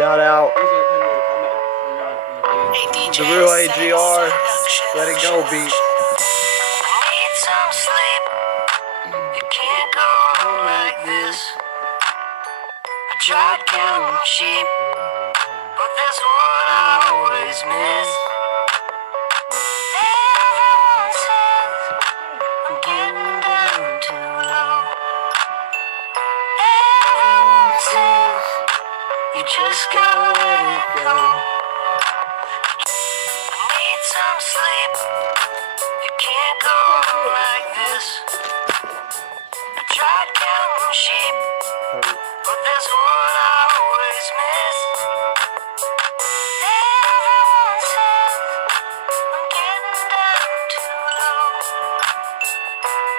Shout out Hey, DJ, the real AGR. Let it go, beat. Need some sleep. You can't go on like this. I tried counting sheep, but that's what I always miss. I'm getting down too low. You just gotta let it go. I need some sleep. You can't go on like this. I tried counting sheep, but that's what I always miss. Everyone says I'm getting down too low.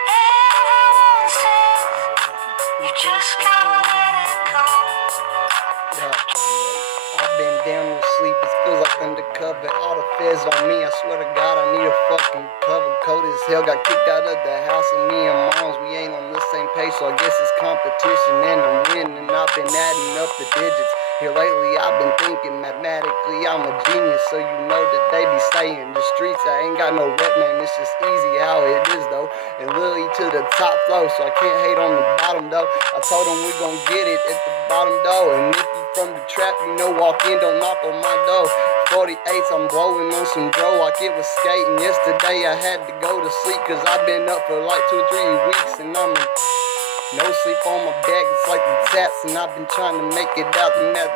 Everyone says you just gotta let it go. I've been down to sleep, it feels like undercover. All the feds on me, I swear to God, I need a fucking cover. Cold as hell, got kicked out of the house, and me and moms, we ain't on the same page, so I guess it's competition, and I'm winning. I've been adding up the digits. Here lately, I've been thinking mathematically, I'm a genius, so you know that they be saying the streets, I ain't got no rep, man, it's just easy how it is, though. And literally to the top flow, so I can't hate on the bottom, though. I told them we gon' get it at the bottom, though. And if you from the trap, you know, walk in, don't knock on my door. 48s, I'm blowing on some dro like it was skating. Yesterday, I had to go to sleep, cause I've been up for like 2 or 3 weeks, and I'm in no sleep on my back, it's like the tats, and I've been trying to make it out the net.